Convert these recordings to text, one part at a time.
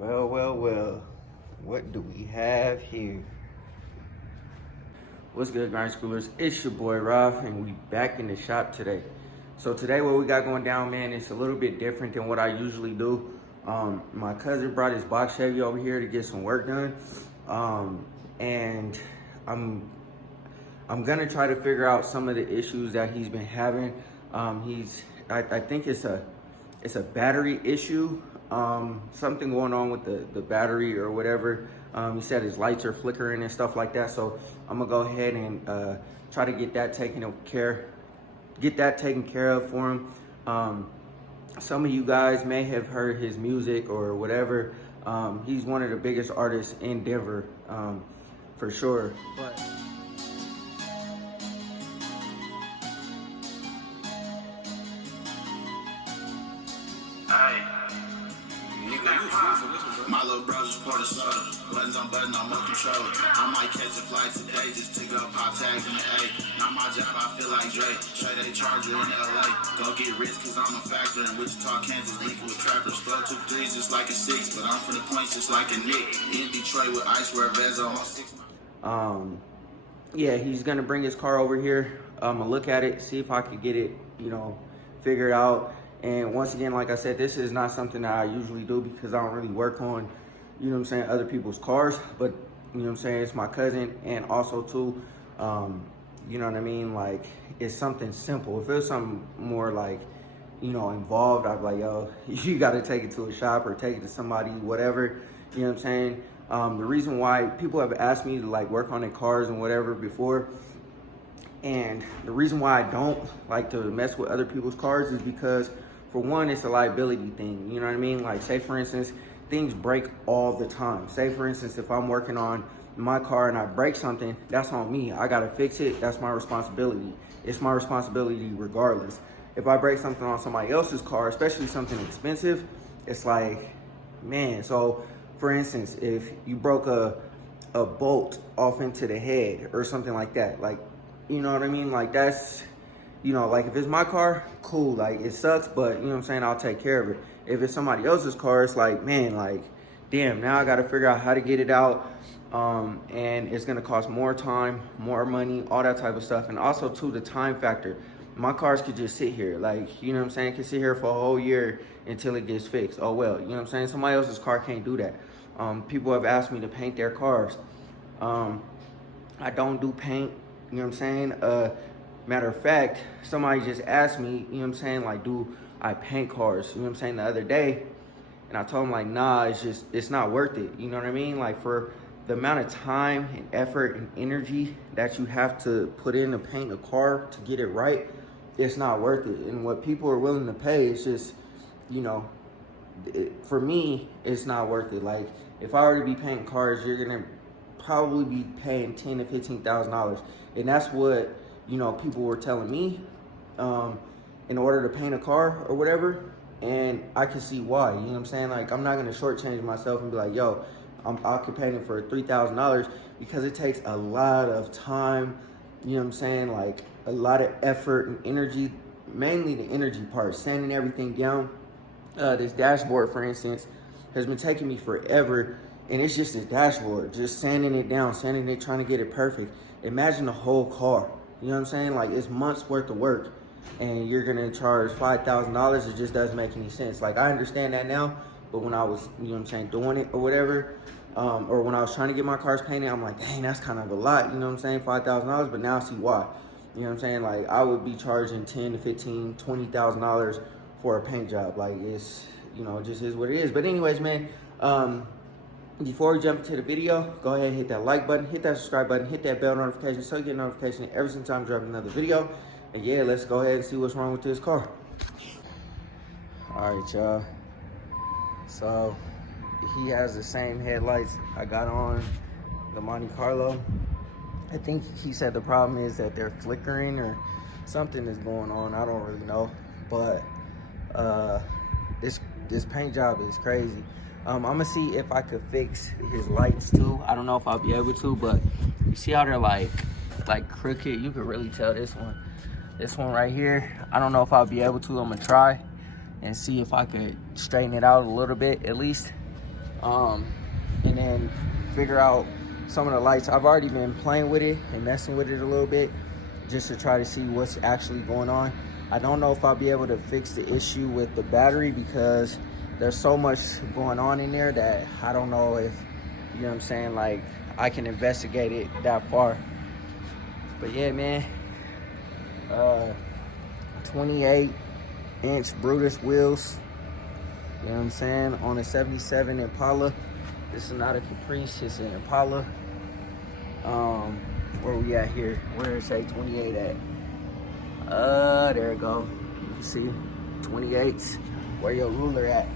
Well, what do we have here? What's good, grind schoolers? It's your boy Ralph, and we back in the shop today. So today what we got going down, man, it's a little bit different than what I usually do. My cousin brought his Box Chevy over here to get some work done. And I'm gonna try to figure out some of the issues that he's been having. I think it's a battery issue. Something going on with the battery or whatever. He said his lights are flickering and stuff like that. So I'm gonna go ahead and try to get that taken care of for him. Some of you guys may have heard his music or whatever. He's one of the biggest artists in Denver, for sure. But my little brother's poured a soda. Buttons on button on my controller. I might catch a flight today just to go pop tags in the A. Not my job, I feel like Dre. Straight A Charger in LA. Go get rich cause I'm a factor in Wichita, Kansas. Lincoln with trappers. Throw 2 threes just like a 6. But I'm for the points just like a Nick. In Detroit with ice wear Vezo on 6. Yeah, he's gonna bring his car over here. I'm gonna look at it, see if I could get it, figured out. And once again, like I said, this is not something that I usually do because I don't really work on, other people's cars. But, it's my cousin. And also, too, like, it's something simple. If it was something more, like, involved, I'd be like, yo, you got to take it to a shop or take it to somebody, whatever. You know what I'm saying? The reason why people have asked me to, like, work on their cars and whatever before, and the reason why I don't like to mess with other people's cars is because, for one, it's a liability thing. You know what I mean? Like, say, for instance, things break all the time. Say, for instance, if I'm working on my car and I break something, that's on me. I got to fix it. That's my responsibility. It's my responsibility regardless. If I break something on somebody else's car, especially something expensive, it's like, man. So, for instance, if you broke a bolt off into the head or something like that, like, you know what I mean? Like, that's, like, if it's my car, cool. Like, it sucks, but, I'll take care of it. If it's somebody else's car, it's like, man, like, damn, now I got to figure out how to get it out. And it's going to cost more time, more money, all that type of stuff. And also, too, the time factor. My cars could just sit here. Like, could sit here for a whole year until it gets fixed. Oh, well, Somebody else's car can't do that. People have asked me to paint their cars. I don't do paint. Matter of fact, somebody just asked me, like, do I paint cars, the other day. And I told him, like, nah, it's not worth it. You know what I mean? Like, for the amount of time and effort and energy that you have to put in to paint a car to get it right, it's not worth it. And what people are willing to pay, it's just, for me, it's not worth it. Like, if I were to be painting cars, you're going to probably be paying $10,000 to $15,000. And that's what, people were telling me in order to paint a car or whatever. And I can see why, Like, I'm not going to shortchange myself and be like, yo, I could paint it for $3,000 because it takes a lot of time, Like, a lot of effort and energy, mainly the energy part, sanding everything down. This dashboard, for instance, has been taking me forever. And it's just a dashboard, just sanding it down, trying to get it perfect. Imagine the whole car. Like, it's months worth of work and you're gonna charge $5,000. It just doesn't make any sense. Like, I understand that now, but when I was, doing it or whatever, or when I was trying to get my cars painted, I'm like, dang, that's kind of a lot, $5,000, but now I see why. Like, I would be charging $10,000 to $15,000, $20,000 for a paint job. Like, it's, it just is what it is. But anyways, man, before we jump into the video, go ahead and hit that like button, hit that subscribe button, hit that bell notification so you get a notification every single time I drop another video. And yeah, let's go ahead and see what's wrong with this car. All right, y'all. So he has the same headlights I got on the Monte Carlo. I think he said the problem is that they're flickering or something is going on. I don't really know, but this paint job is crazy. I'm gonna see if I could fix his lights too. I don't know if I'll be able to, but you see how they're like crooked? You could really tell this one right here. I don't know if I'll be able to. I'm gonna try and see if I could straighten it out a little bit at least. and then figure out some of the lights. I've already been playing with it and messing with it a little bit just to try to see what's actually going on. I don't know if I'll be able to fix the issue with the battery because there's so much going on in there that I don't know if, you know what I'm saying, like I can investigate it that far. But yeah, man, 28-inch Brutus wheels, you know what I'm saying, on a 77 Impala. This is not a Caprice, it's an Impala. Where we at here? Where it say 28 at? There it go. You can see 28. Where your ruler at?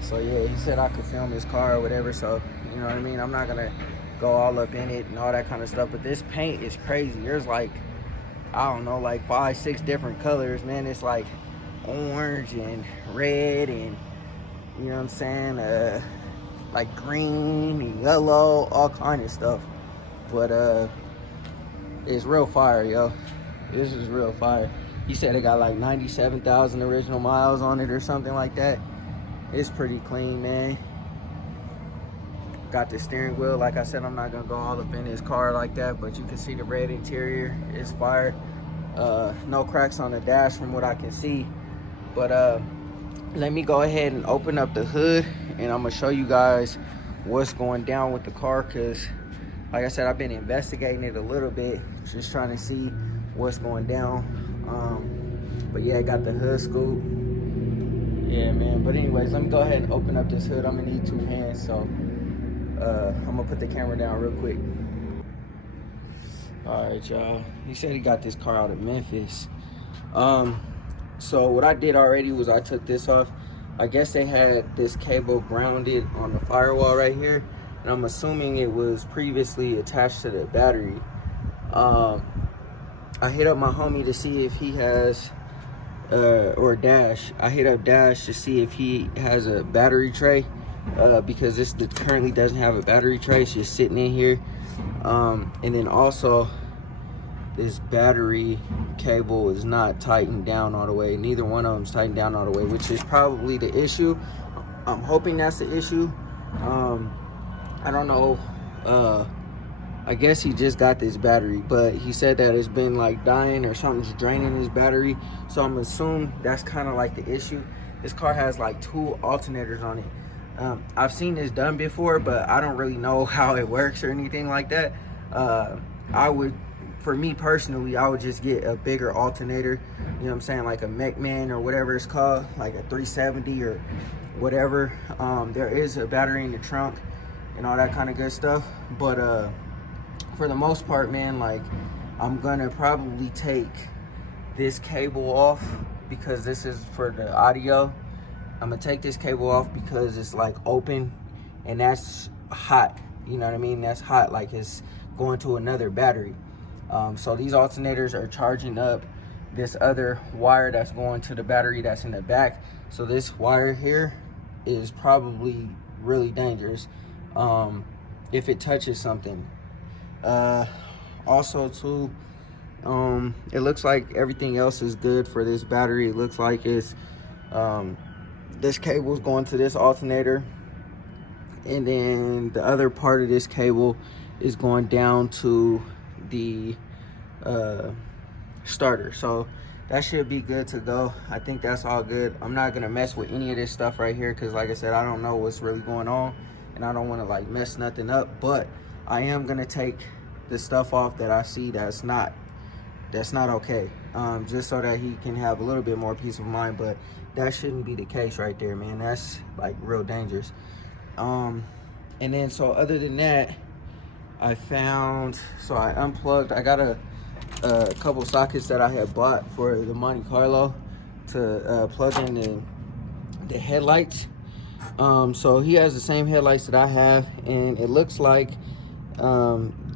So yeah, he said I could film his car or whatever, so you know what I mean? I'm not gonna go all up in it and all that kind of stuff, but this paint is crazy. There's like, I don't know, like 5-6 different colors, man. It's like orange and red and, you know what I'm saying, like green and yellow, all kind of stuff. But it's real fire, yo. This is real fire. He said it got like 97,000 original miles on it or something like that. It's pretty clean, man. Got the steering wheel. Like I said, I'm not gonna go all up in his car like that, but you can see the red interior is fire. No cracks on the dash from what I can see. But let me go ahead and open up the hood and I'm gonna show you guys what's going down with the car, because like I said, I've been investigating it a little bit, just trying to see what's going down. But yeah, I got the hood scoop. Yeah, man. But anyways, let me go ahead and open up this hood. I'm gonna need 2 hands, so I'm gonna put the camera down real quick. All right, y'all. He said he got this car out of Memphis. So what I did already was I took this off. I guess they had this cable grounded on the firewall right here, and I'm assuming it was previously attached to the battery. I hit up my homie to see if he has, or Dash. I hit up Dash to see if he has a battery tray, because this currently doesn't have a battery tray. It's just sitting in here. And then also, this battery cable is not tightened down all the way. Neither one of them is tightened down all the way, which is probably the issue. I'm hoping that's the issue. I don't know. I guess he just got this battery, but he said that it's been like dying or something's draining his battery. So I'm assuming that's kind of like the issue. This car has like 2 alternators on it. I've seen this done before, but I don't really know how it works or anything like that. For me personally, I would just get a bigger alternator, you know what I'm saying, like a McMahon or whatever it's called, like a 370 or whatever. There is a battery in the trunk and all that kind of good stuff, but for the most part, man, like, I'm gonna probably take this cable off because this is for the audio. I'm gonna take this cable off because it's like open and that's hot, you know what I mean? That's hot, like it's going to another battery. So these alternators are charging up this other wire that's going to the battery that's in the back. So this wire here is probably really dangerous if it touches something. Also too, it looks like everything else is good for this battery. It looks like it's this cable is going to this alternator, and then the other part of this cable is going down to the starter. So that should be good to go. I think that's all good. I'm not gonna mess with any of this stuff right here because, like I said, I don't know what's really going on and I don't want to like mess nothing up. But I am gonna take the stuff off that I see that's not okay, just so that he can have a little bit more peace of mind. But that shouldn't be the case right there, man. That's like real dangerous. And then so other than that, I unplugged. I got a couple sockets that I had bought for the Monte Carlo to plug in the headlights. So he has the same headlights that I have, and it looks like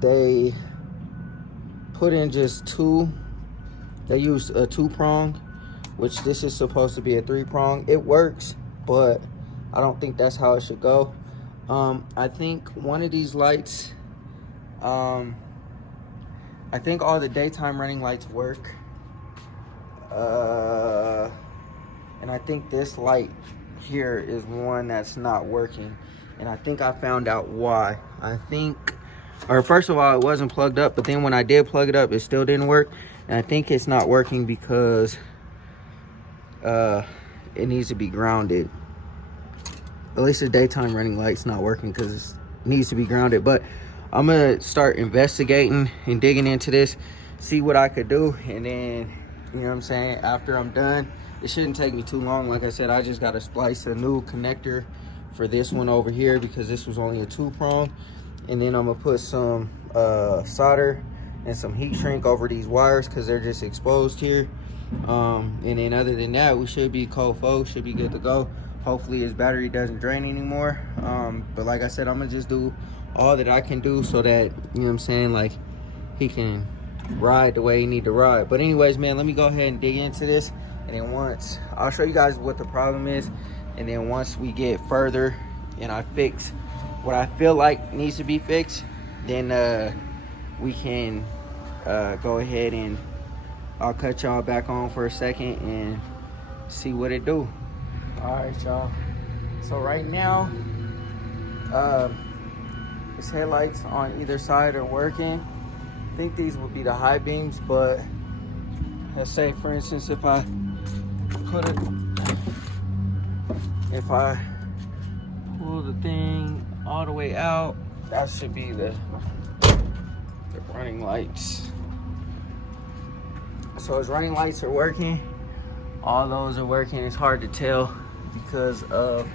they put in just 2. They used a 2-prong, which this is supposed to be a 3-prong. It works, but I don't think that's how it should go. I think one of these lights, I think all the daytime running lights work. And I think this light here is one that's not working, and I think I found out why. I think, or first of all, it wasn't plugged up, but then when I did plug it up, it still didn't work. And I think it's not working because it needs to be grounded. At least the daytime running light's not working because it needs to be grounded. But I'm gonna start investigating and digging into this, see what I could do, and then, you know what I'm saying, after I'm done, it shouldn't take me too long. Like I said, I just gotta splice a new connector for this one over here because this was only a 2-prong, and then I'm gonna put some solder and some heat shrink over these wires because they're just exposed here. And then other than that, we should be cold fold, should be good to go. Hopefully his battery doesn't drain anymore. But like I said, I'm gonna just do all that I can do so that, you know what I'm saying, like he can ride the way he need to ride. But anyways, man, let me go ahead and dig into this, and then once I'll show you guys what the problem is, and then once we get further and I fix what I feel like needs to be fixed, then we can go ahead and I'll cut y'all back on for a second and see what it do. All right, y'all, so right now his headlights on either side are working. I think these would be the high beams, but let's say, for instance, if I pull the thing all the way out, that should be the running lights. So his running lights are working. All those are working. It's hard to tell because of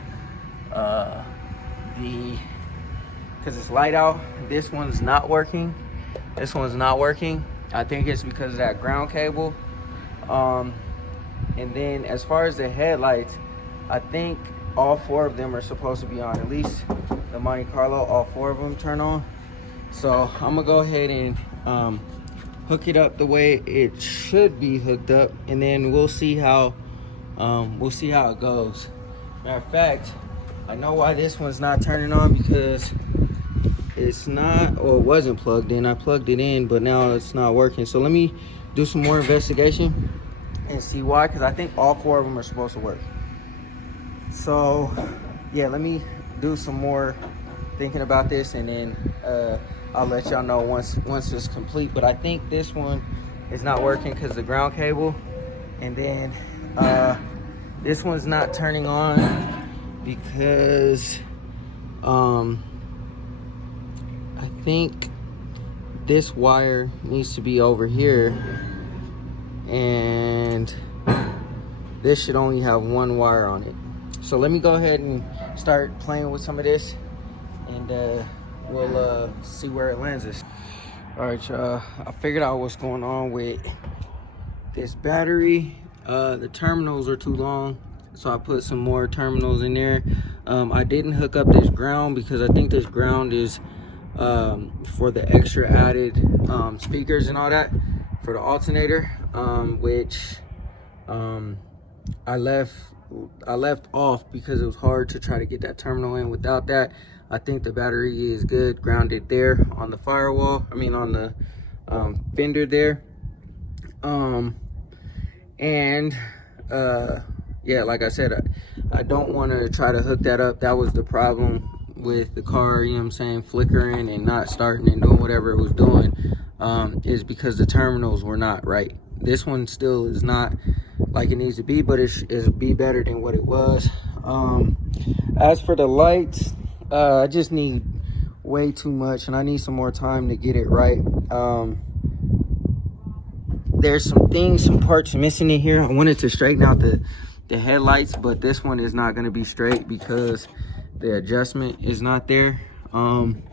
because it's light out. This one's not working. This one's not working. I think it's because of that ground cable. And then as far as the headlights, I think all 4 of them are supposed to be on. At least the Monte Carlo, all 4 of them turn on. So I'm gonna go ahead and hook it up the way it should be hooked up, and then we'll see how it goes. Matter of fact, I know why this one's not turning on, because it's not, or it wasn't plugged in. I plugged it in, but now it's not working. So let me do some more investigation and see why, because I think all 4 of them are supposed to work. So yeah, let me do some more thinking about this, and then I'll let y'all know once it's complete. But I think this one is not working because the ground cable, and then this one's not turning on because I think this wire needs to be over here, and this should only have 1 wire on it. So let me go ahead and start playing with some of this, and we'll see where it lands us. All right, y'all, I figured out what's going on with this battery. The terminals are too long, so I put some more terminals in there. I didn't hook up this ground because I think this ground is for the extra added speakers and all that for the alternator, which I left off because it was hard to try to get that terminal in without that. I think the battery is good grounded there on the firewall, I mean on the fender there. Yeah, like I said, I don't want to try to hook that up. That was the problem with the car, you know what I'm saying, flickering and not starting and doing whatever it was doing, is because the terminals were not right. This one still is not like it needs to be, but it'll be better than what it was. As for the lights, I just need way too much, and I need some more time to get it right. There's some parts missing in here. I wanted to straighten out the headlights, but this one is not going to be straight because the adjustment is not there, and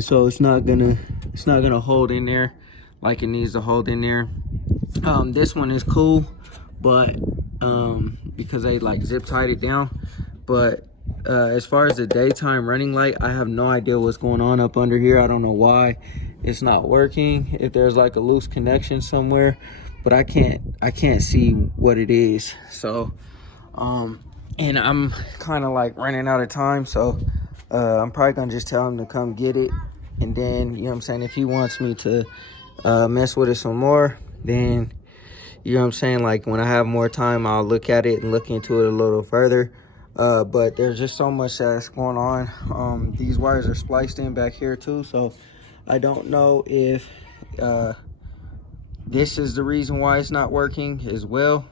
so it's not gonna hold in there like it needs to hold in there. This one is cool, but because they like zip tied it down. But as far as the daytime running light, I have no idea what's going on up under here. I don't know why it's not working, if there's like a loose connection somewhere, but I can't see what it is. So and I'm kind of like running out of time, so I'm probably gonna just tell him to come get it, and then, you know what I'm saying, if he wants me to mess with it some more, then, you know what I'm saying, like when I have more time, I'll look at it and look into it a little further. but there's just so much that's going on. These wires are spliced in back here too, so I don't know if this is the reason why it's not working as well,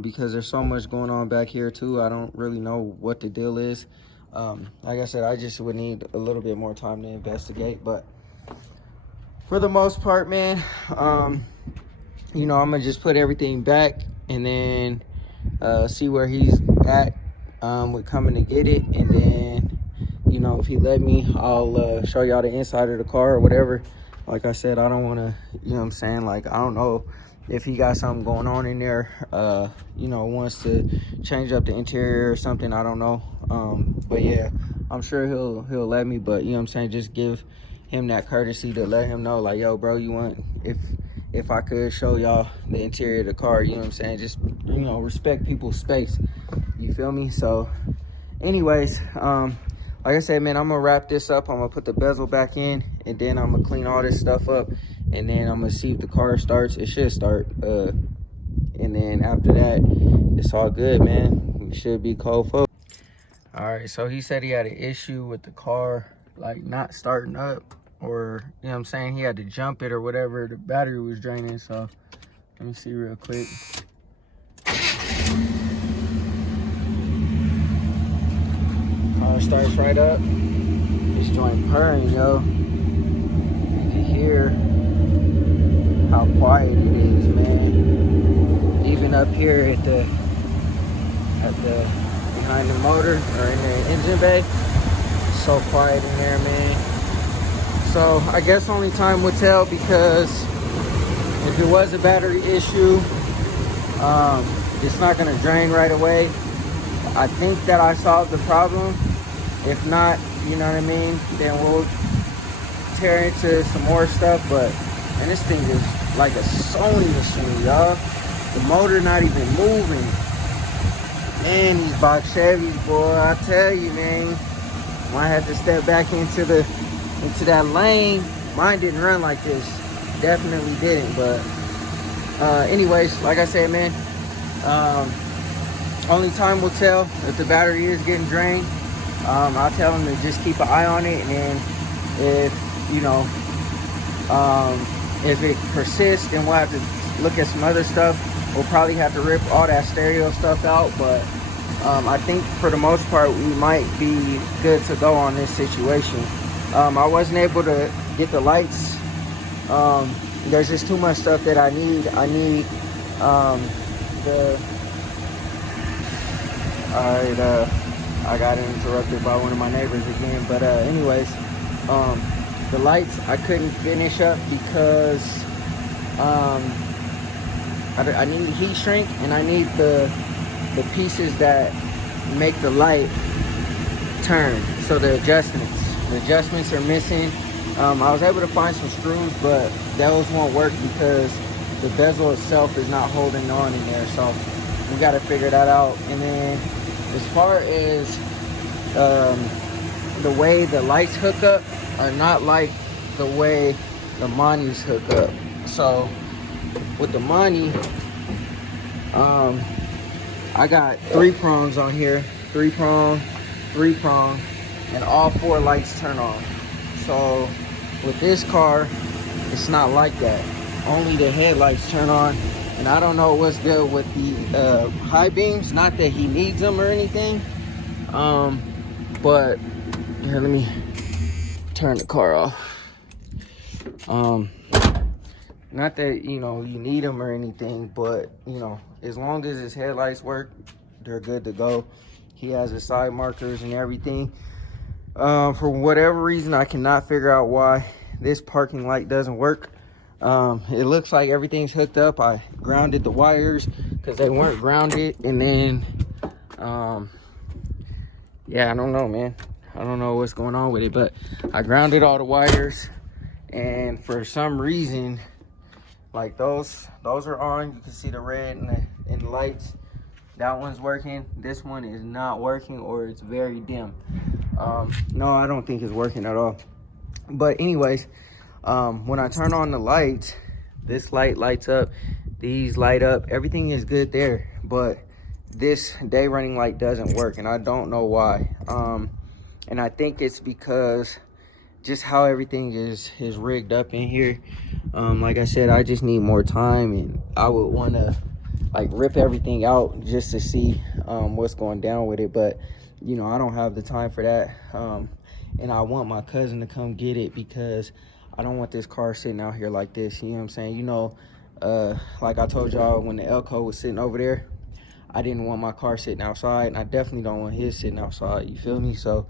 because there's so much going on back here too. I don't really know what the deal is. Like I said, I just would need a little bit more time to investigate, but for the most part, man, you know, I'm gonna just put everything back and then see where he's at with coming to get it, and then, you know, if he let me, I'll show y'all the inside of the car or whatever. Like I said, I don't want to, you know what I'm saying, like, I don't know if he got something going on in there, you know, wants to change up the interior or something, I don't know. But yeah, I'm sure he'll let me, but you know what I'm saying, just give him that courtesy to let him know, like, yo, bro, you want, if I could show y'all the interior of the car, you know what I'm saying, just, you know, respect people's space, you feel me? So anyways, like I said, man, I'm gonna wrap this up. I'm gonna put the bezel back in, and then I'm gonna clean all this stuff up, and then I'm gonna see if the car starts. It should start, and then after that, it's all good, man. We should be cold full. All right, so he said he had an issue with the car, like not starting up, or, you know what I'm saying, he had to jump it or whatever. The battery was draining, so let me see real quick. Car starts right up. This joint purring, yo. You can hear how quiet it is, man. Even up here at the behind the motor or in the engine bay, it's so quiet in there, man. So I guess only time will tell, because if it was a battery issue, it's not gonna drain right away. I think that I solved the problem. If not, you know what I mean, then we'll tear into some more stuff. But, and this thing is like a Sony machine, y'all. The motor not even moving. Man, these Box Chevys, boy, I tell you, man. Might have to step back into that lane. Mine didn't run like this. Definitely didn't. But anyways, like I said, man, only time will tell if the battery is getting drained. I'll tell him to just keep an eye on it, and then if, you know, if it persists, then we'll have to look at some other stuff. We'll probably have to rip all that stereo stuff out, but I think for the most part we might be good to go on this situation. I wasn't able to get the lights. There's just too much stuff that I need. I got interrupted by one of my neighbors again, but anyways, the lights I couldn't finish up because I need the heat shrink, and I need the pieces that make the light turn. So the adjustments are missing. I was able to find some screws, but those won't work because the bezel itself is not holding on in there, so we got to figure that out. And then as far as the way the lights hook up are not like the way the Manis hook up. So with the Mani, I got 3 prongs on here, 3 prong, and all 4 lights turn on. So with this car, it's not like that. Only the headlights turn on. And I don't know what's good with the high beams. Not that he needs them or anything. But here, let me turn the car off. Not that, you know, you need them or anything, but, you know, as long as his headlights work, they're good to go. He has his side markers and everything. For whatever reason, I cannot figure out why this parking light doesn't work. It looks like everything's hooked up. I grounded the wires because they weren't grounded, and then yeah, I don't know, man. I don't know what's going on with it, but I grounded all the wires, and for some reason, like those are on. You can see the red and the lights. That one's working. This one is not working, or it's very dim. No, I don't think it's working at all. But anyways, when I turn on the lights, this light lights up, these light up, everything is good there. But this day running light doesn't work, and I don't know why. And I think it's because just how everything is rigged up in here. Like I said, I just need more time, and I would want to like rip everything out just to see what's going down with it. But you know, I don't have the time for that. And I want my cousin to come get it because I don't want this car sitting out here like this. You know what I'm saying? You know, like I told y'all, when the Aerocoupe was sitting over there, I didn't want my car sitting outside, and I definitely don't want his sitting outside. You feel me? So,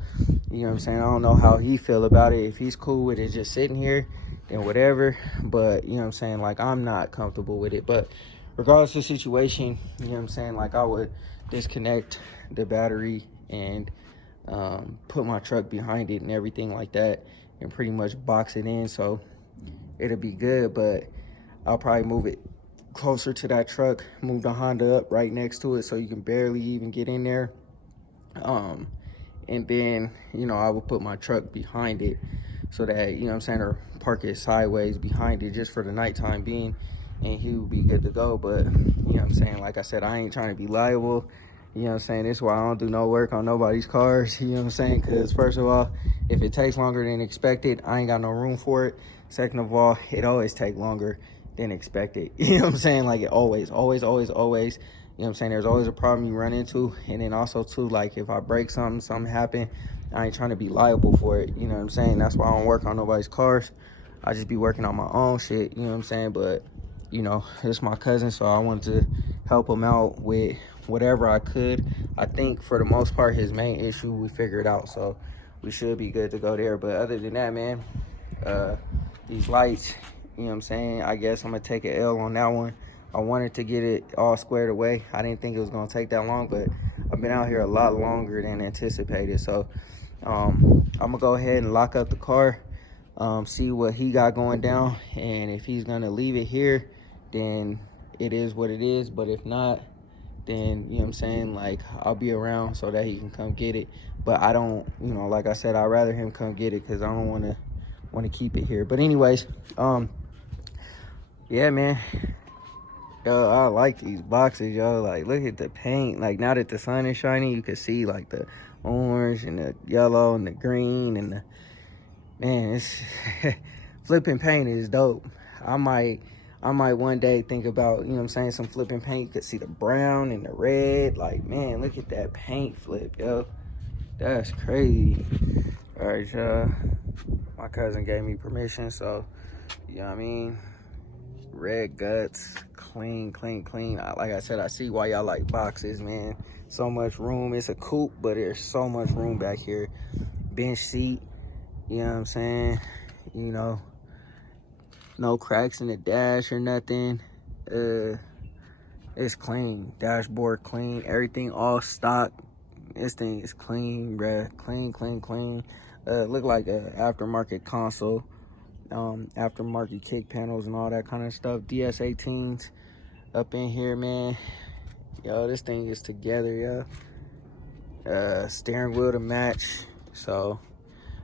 you know what I'm saying? I don't know how he feel about it. If he's cool with it just sitting here, then whatever. But, you know what I'm saying? Like, I'm not comfortable with it. But regardless of the situation, you know what I'm saying? Like, I would disconnect the battery and put my truck behind it and everything like that, and pretty much box it in so it'll be good. But I'll probably move it closer to that truck, move the Honda up right next to it so you can barely even get in there. And then, you know, I will put my truck behind it so that, you know what I'm saying, or park it sideways behind it just for the nighttime being, and he will be good to go. But, you know what I'm saying, like I said, I ain't trying to be liable. You know what I'm saying? This is why I don't do no work on nobody's cars. You know what I'm saying? Because first of all, if it takes longer than expected, I ain't got no room for it. Second of all, it always take longer than expected. You know what I'm saying? Like, it always. You know what I'm saying? There's always a problem you run into. And then also too, like, if I break something happen, I ain't trying to be liable for it. You know what I'm saying? That's why I don't work on nobody's cars. I just be working on my own shit. You know what I'm saying? But, you know, it's my cousin, so I wanted to help him out with whatever I could. I think for the most part, his main issue we figured out, so we should be good to go there. But other than that, man, these lights, you know what I'm saying, I guess I'm gonna take an L on that one. I wanted to get it all squared away. I didn't think it was gonna take that long, but I've been out here a lot longer than anticipated. So I'm gonna go ahead and lock up the car, see what he got going down, and if he's gonna leave it here, then it is what it is. But if not, then, you know what I'm saying, like, I'll be around so that he can come get it. But I don't, you know, like I said, I'd rather him come get it because I don't want to keep it here. But anyways, yeah, man, yo, I like these boxes, yo. Like, look at the paint. Like, now that the sun is shining, you can see like the orange and the yellow and the green and the, man, it's flipping paint is dope. I might one day think about, you know what I'm saying, some flipping paint. You could see the brown and the red. Like, man, look at that paint flip, yo. That's crazy. All right, y'all. My cousin gave me permission, so, you know what I mean? Red guts, clean. Like I said, I see why y'all like boxes, man. So much room. It's a coupe, but there's so much room back here. Bench seat, you know what I'm saying? You know, no cracks in the dash or nothing. It's clean. Dashboard clean. Everything all stock. This thing is clean, bruh. Clean. Look like a aftermarket console. Aftermarket kick panels and all that kind of stuff. DS18s up in here, man. Yo, this thing is together, yo. Steering wheel to match. So,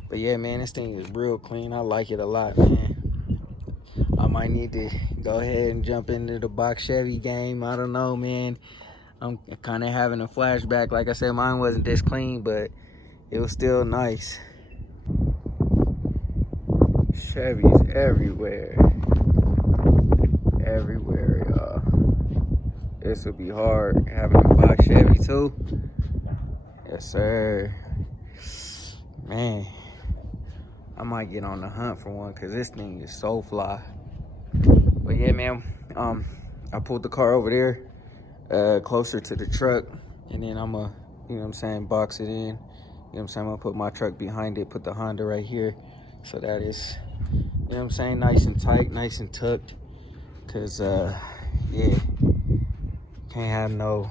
but yeah, man, this thing is real clean. I like it a lot, man. I might need to go ahead and jump into the Box Chevy game. I don't know, man. I'm kind of having a flashback. Like I said, mine wasn't this clean, but it was still nice. Chevys everywhere, y'all. This will be hard having a Box Chevy too. Yes, sir. Man, I might get on the hunt for one because this thing is so fly. But yeah, man, I pulled the car over there, closer to the truck, and then I'm gonna, you know what I'm saying, box it in. You know what I'm saying? I'm gonna put my truck behind it, put the Honda right here, so that is, you know what I'm saying, nice and tight, nice and tucked. Cause yeah, can't have no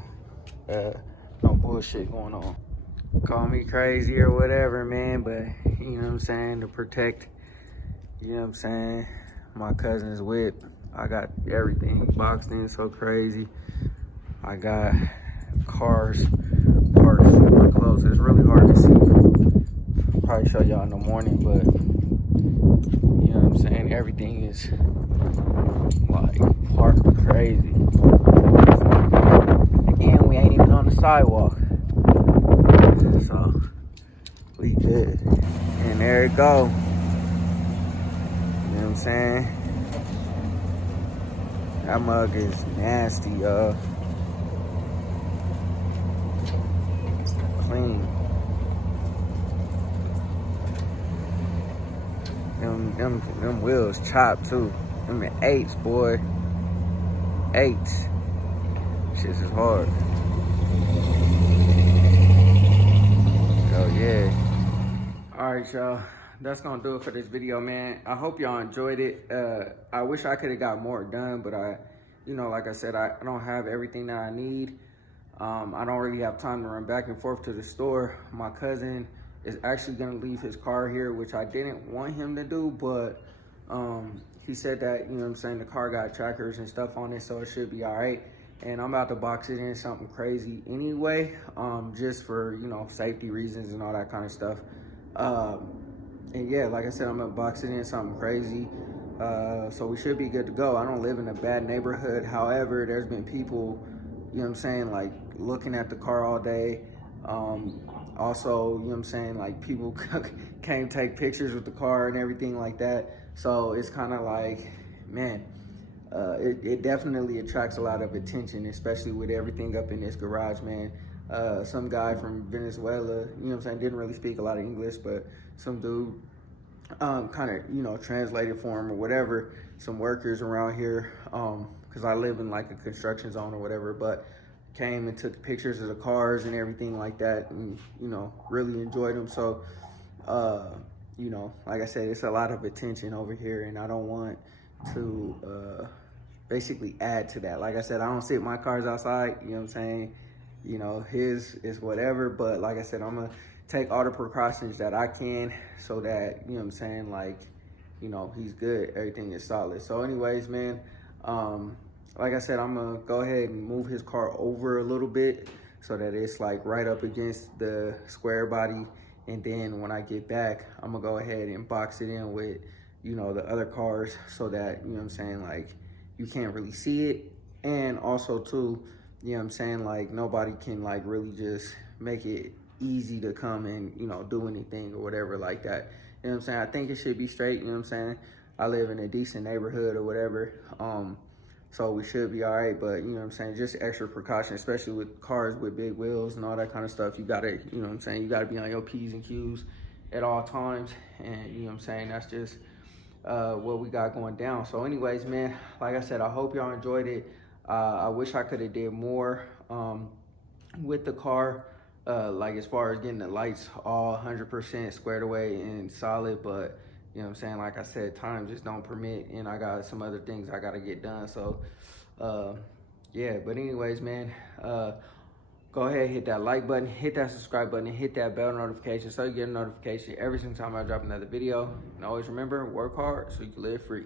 bullshit going on. Call me crazy or whatever, man, but you know what I'm saying, to protect, you know what I'm saying, my cousin's whip. I got everything boxed in so crazy. I got cars parked super close. It's really hard to see. I'll probably show y'all in the morning, but you know what I'm saying, everything is like parked crazy. Again, we ain't even on sidewalk. So we good. And there it go. You know what I'm saying? That mug is nasty, y'all. Clean. Them wheels chopped too. Them the 8s, boy. 8s. Shit is hard. Oh yeah. Alright, y'all. That's gonna do it for this video, man. I hope y'all enjoyed it. I wish I could have got more done, but like I said, I don't have everything that I need. I don't really have time to run back and forth to the store. My cousin is actually gonna leave his car here, which I didn't want him to do, but he said that, the car got trackers and stuff on it, so it should be all right. And I'm about to box it in something crazy anyway, just for, safety reasons and all that kind of stuff. And yeah, like I said, I'm gonna box it in something crazy. So we should be good to go. I don't live in a bad neighborhood. However, there's been people, like looking at the car all day. Also, like people came take pictures with the car and everything like that. So it's kind of like, man, it definitely attracts a lot of attention, especially with everything up in this garage, man. Some guy from Venezuela, didn't really speak a lot of English, but some dude kind of, translated for him or whatever. Some workers around here, because I live in like a construction zone or whatever, but came and took pictures of the cars and everything like that, and really enjoyed them. So like I said, it's a lot of attention over here, and I don't want to basically add to that. Like I said, I don't sit my cars outside, his is whatever, but like I said, I'm gonna take all the precautions that I can so that, he's good, everything is solid. So anyways, man, like I said, I'm gonna go ahead and move his car over a little bit so that it's like right up against the square body. And then when I get back, I'm gonna go ahead and box it in with, the other cars so that, like you can't really see it. And also too, like nobody can like really just make it easy to come and, do anything or whatever like that. I think it should be straight, I live in a decent neighborhood or whatever. So we should be all right, but just extra precaution, especially with cars with big wheels and all that kind of stuff. You gotta, you gotta be on your P's and Q's at all times. And that's just what we got going down. So anyways, man, like I said, I hope y'all enjoyed it. I wish I could have did more with the car, like as far as getting the lights all 100% squared away and solid, but like I said, time just don't permit, and I got some other things I gotta get done. So yeah, but anyways, man, go ahead, hit that like button, hit that subscribe button, and hit that bell notification so you get a notification every single time I drop another video. And always remember, work hard so you can live free.